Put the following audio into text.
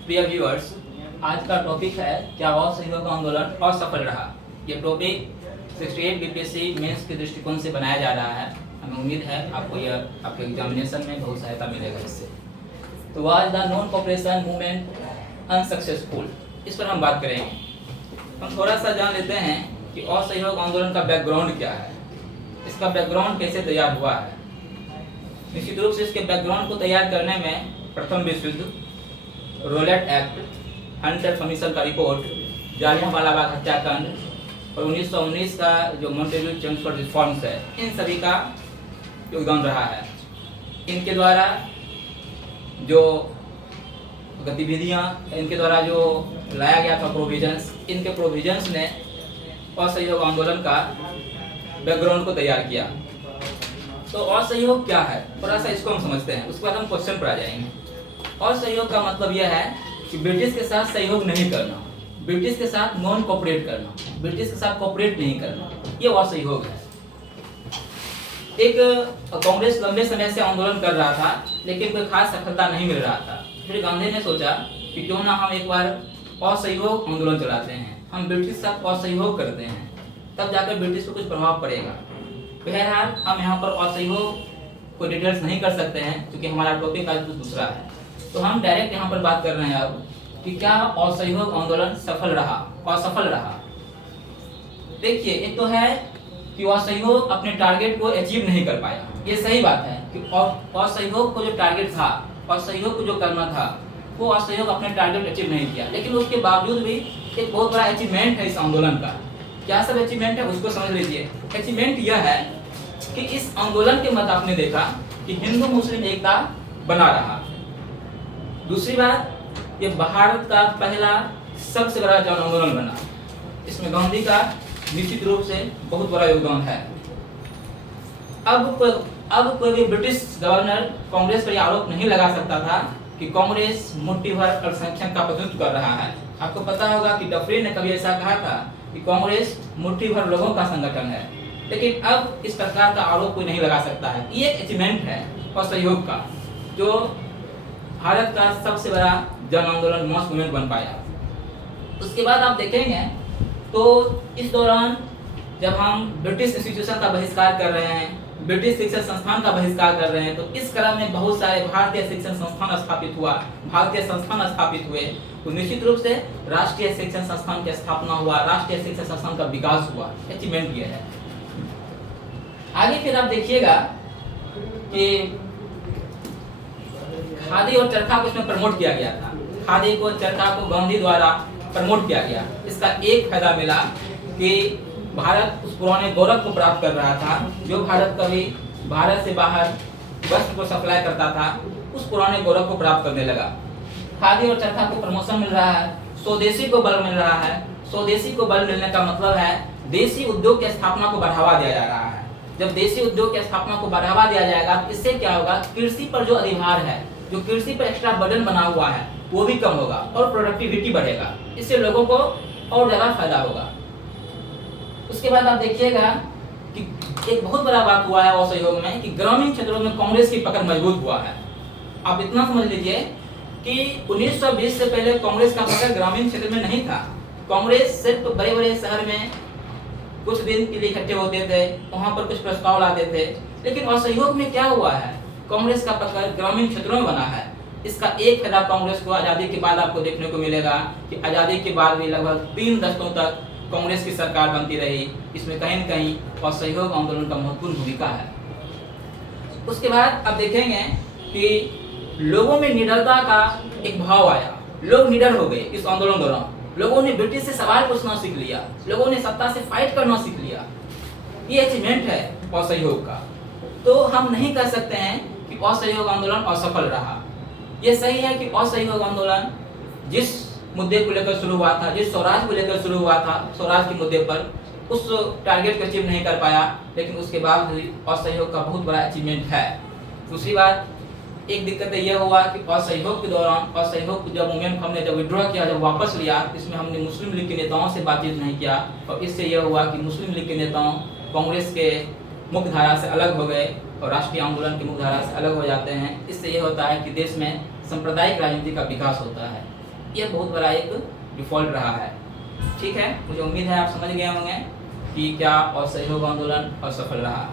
प्रिय व्यूअर्स, आज का टॉपिक है क्या असहयोग आंदोलन असफल रहा। ये टॉपिक 68 बीपीएससी मेंस के दृष्टिकोण से बनाया जा रहा है। हमें उम्मीद है आपको यह आपके एग्जामिनेशन में बहुत सहायता मिलेगा इससे। तो was the non cooperation movement unsuccessful, इस पर हम बात करेंगे। हम थोड़ा सा जान लेते हैं कि असहयोग आंदोलन का बैकग्राउंड क्या है, इसका बैकग्राउंड कैसे तैयार हुआ है। निश्चित रूप से इसके बैकग्राउंड को तैयार करने में प्रथम विश्व युद्ध, रोलेट एक्ट, हंटर कमीशन का रिपोर्ट, जालियांवाला बाग हत्याकांड और 1919 का जो मॉन्टेग्यू चेम्सफोर्ड रिफॉर्म्स है, इन सभी का योगदान रहा है। इनके द्वारा जो गतिविधियां, इनके द्वारा जो लाया गया था प्रोविजंस, इनके प्रोविजंस ने असहयोग आंदोलन का बैकग्राउंड को तैयार किया। तो असहयोग क्या है, थोड़ा सा इसको हम समझते हैं, उसके बाद हम क्वेश्चन पर आ जाएंगे। असहयोग का मतलब यह है कि ब्रिटिश के साथ सहयोग नहीं करना, ब्रिटिश के साथ नॉन कोऑपरेट करना, ब्रिटिश के साथ कोऑपरेट नहीं करना, ये असहयोग है। एक कांग्रेस लंबे समय से आंदोलन कर रहा था लेकिन कोई खास सफलता नहीं मिल रहा था। फिर गांधी ने सोचा कि क्यों ना हम एक बार असहयोग आंदोलन चलाते हैं, हम ब्रिटिश के साथ असहयोग करते हैं, तब जाकर ब्रिटिश को कुछ प्रभाव पड़ेगा। बहरहाल हम यहाँ पर असहयोग को डिटेल्स नहीं कर सकते हैं क्योंकि हमारा टॉपिक आज कुछ दूसरा है। तो हम डायरेक्ट यहाँ पर बात कर रहे हैं अब कि क्या असहयोग आंदोलन सफल रहा, असफल रहा। देखिए, एक तो है कि असहयोग अपने टारगेट को अचीव नहीं कर पाया, ये सही बात है कि असहयोग को जो टारगेट था, असहयोग को जो करना था, वो असहयोग अपने टारगेट अचीव नहीं किया। लेकिन उसके बावजूद भी एक बहुत बड़ा अचीवमेंट है इस आंदोलन का। क्या सब अचीवमेंट है उसको समझ लीजिए। अचीवमेंट यह है कि इस आंदोलन के मध्य आपने देखा कि हिंदू मुस्लिम एकता बना रहा। दूसरी बात, ये भारत का पहला सबसे बड़ा जन आंदोलन बना। इसमें गांधी का निश्चित रूप से बहुत बड़ा योगदान है। अब कोई भी ब्रिटिश गवर्नर कांग्रेस पर आरोप नहीं लगा सकता था कि कांग्रेस मुट्ठी भर अल्पसंख्यक का प्रतिनिधित्व कर रहा है। आपको पता होगा कि डफरिन ने कभी ऐसा कहा था कि कांग्रेस मुट्ठी भर लोगों का संगठन है। लेकिन अब इस प्रकार का आरोप कोई नहीं लगा सकता है। ये अचीवमेंट है असहयोग का, जो भारत का सबसे बड़ा जन आंदोलन मास मूवमेंट बन पाया। उसके बाद आप देखेंगे तो इस दौरान जब हम ब्रिटिश इंस्टीट्यूशन का बहिष्कार कर रहे हैं, ब्रिटिश शिक्षण संस्थान का बहिष्कार कर रहे हैं, तो इस क्रम में बहुत सारे भारतीय शिक्षण संस्थान स्थापित हुआ, भारतीय संस्थान स्थापित हुए। तो निश्चित रूप से राष्ट्रीय शिक्षण संस्थान की स्थापना हुआ, राष्ट्रीय शिक्षण संस्थान का विकास हुआ। अचीवमेंट ये है। आगे फिर आप देखिएगा कि खादी और चरखा को इसमें प्रमोट किया गया था। खादी को, चरखा को गांधी द्वारा प्रमोट किया गया। इसका एक फायदा मिला कि भारत उस पुराने गौरव को प्राप्त कर रहा था जो भारत कभी भारत से बाहर वस्त्र को सप्लाई करता था, उस पुराने गौरव को प्राप्त करने लगा। खादी और चरखा को प्रमोशन मिल रहा है, स्वदेशी को बल मिल रहा है। स्वदेशी को बल मिलने का मतलब है देशी उद्योग की स्थापना को बढ़ावा दिया जा रहा है। जब देशी उद्योग की स्थापना को बढ़ावा दिया जाएगा तो इससे क्या होगा, कृषि पर जो अधिभार है, जो कृषि पर एक्स्ट्रा बर्डन बना हुआ है, वो भी कम होगा और प्रोडक्टिविटी बढ़ेगा। इससे लोगों को और ज्यादा फायदा होगा। उसके बाद आप देखिएगा कि एक बहुत बड़ा बात हुआ है असहयोग में कि ग्रामीण क्षेत्रों में कांग्रेस की पकड़ मजबूत हुआ है। आप इतना समझ लीजिए कि 1920 से पहले कांग्रेस का पकड़ ग्रामीण क्षेत्र में नहीं था। कांग्रेस सिर्फ बड़े बड़े शहर में कुछ दिन के लिए इकट्ठे होते थे, वहां पर कुछ प्रस्ताव लाते थे। लेकिन असहयोग में क्या हुआ है, कांग्रेस का पकड़ ग्रामीण क्षेत्रों में बना है। इसका एक फायदा कांग्रेस को आजादी के बाद आपको देखने को मिलेगा कि आजादी के बाद भी लगभग 3 दशकों तक कांग्रेस की सरकार बनती रही। इसमें कहीं न कहीं असहयोग आंदोलन का महत्वपूर्ण भूमिका है। उसके बाद आप देखेंगे कि लोगों में निडरता का एक भाव आया, लोग निडर हो गए इस आंदोलन दौरान। लोगों ने ब्रिटिश से सवाल पूछना सीख लिया, लोगों ने सत्ता से फाइट करना सीख लिया। ये अचीवमेंट है असहयोग का। तो हम नहीं कह सकते हैं कि असहयोग आंदोलन असफल रहा। ये सही है कि असहयोग आंदोलन जिस मुद्दे को लेकर शुरू हुआ था, जिस स्वराज को लेकर शुरू हुआ था, स्वराज के मुद्दे पर, उस टारगेट को अचीव नहीं कर पाया, लेकिन उसके बाद असहयोग का बहुत बड़ा अचीवमेंट है। दूसरी बात, एक दिक्कत यह हुआ कि असहयोग के दौरान, असहयोग जब मूवमेंट हमने जब विड्रॉ किया, जब वापस लिया, इसमें हमने मुस्लिम लीग के नेताओं से बातचीत नहीं किया और इससे यह हुआ कि मुस्लिम लीग के नेताओं कांग्रेस के मुख्य धारा से अलग हो गए और राष्ट्रीय आंदोलन की मुख्य धारा से अलग हो जाते हैं। इससे यह होता है कि देश में सांप्रदायिक राजनीति का विकास होता है। ये बहुत बड़ा एक डिफॉल्ट रहा है। ठीक है, मुझे उम्मीद है आप समझ गए होंगे कि क्या असहयोग आंदोलन असफल रहा।